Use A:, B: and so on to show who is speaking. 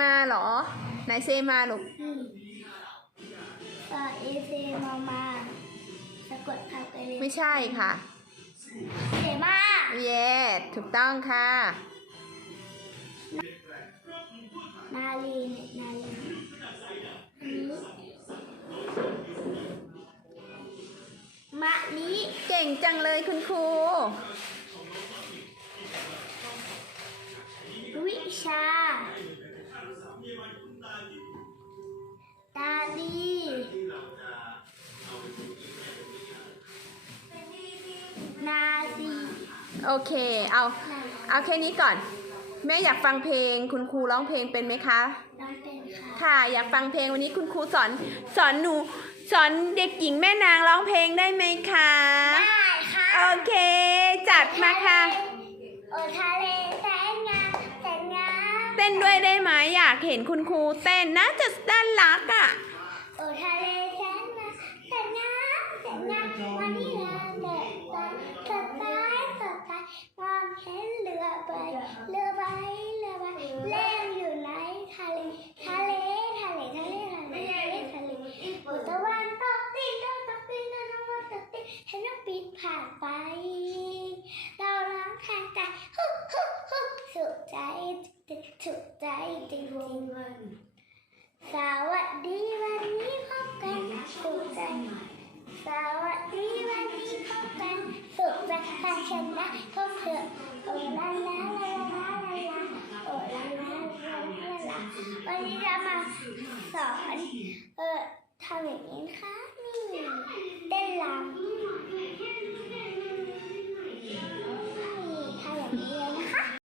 A: มาเหรอ ไหนเซมาลูก
B: นี่สอเอเซมามาสะกดคำไปเลย
A: ไม่ใช่ค่ะ
B: เซมา
A: เย้ถูกต้องค่ะ
B: นาลีเนี่ยนาลีอันนี้มะลิ
A: เก่งจังเลยคุณครู
B: วิชา
A: โอเค เอา
B: นา
A: เอาแค่นี้ก่อน แม่อยากฟังเพลง คุณครูร้องเพลงเป็นไหมคะ
B: น้องเป็นค่ะ
A: ค่ะอยากฟังเพลงวันนี้คุณครูสอนสอนหนูสอนเด็กหญิงแม่นางร้องเพลงได้ไหมคะ
B: ได้ค่ะ
A: โอเค จัดมาค่ะ
B: โอทะเลแสนงามแสนงาม
A: เต้นด้วยได้ไหมอยากเห็นคุณครูเต้นน่าจะน่ารักอะ
B: โอทะเลแสนงามแสนงามแสนงามวันนี้ลาเด็ดตาสดใสสดใสมองเห็ นเรือใบเรือใบเรือใบเล่นอยู่ในทะเลทะเลทะเลทะเลทะเลทะเลทะเลตะวันตกดินตกตกดินตกตกตกดินเห็นน้องปีนผ่านไปเราร้องทางใจฮึฮึฮึสุขใจสุขใจจริงจริงสวัสดีวันนี้พบกันสุขใจสวัสดีวันนี้พบกันสุขใจถ้าชนะก็เถอะ โอ้ลาลาลาลาลาลาโอ้ลาลาลาลาลาวันนี้จะมาสอนเออทำอย่างนี้นะคะ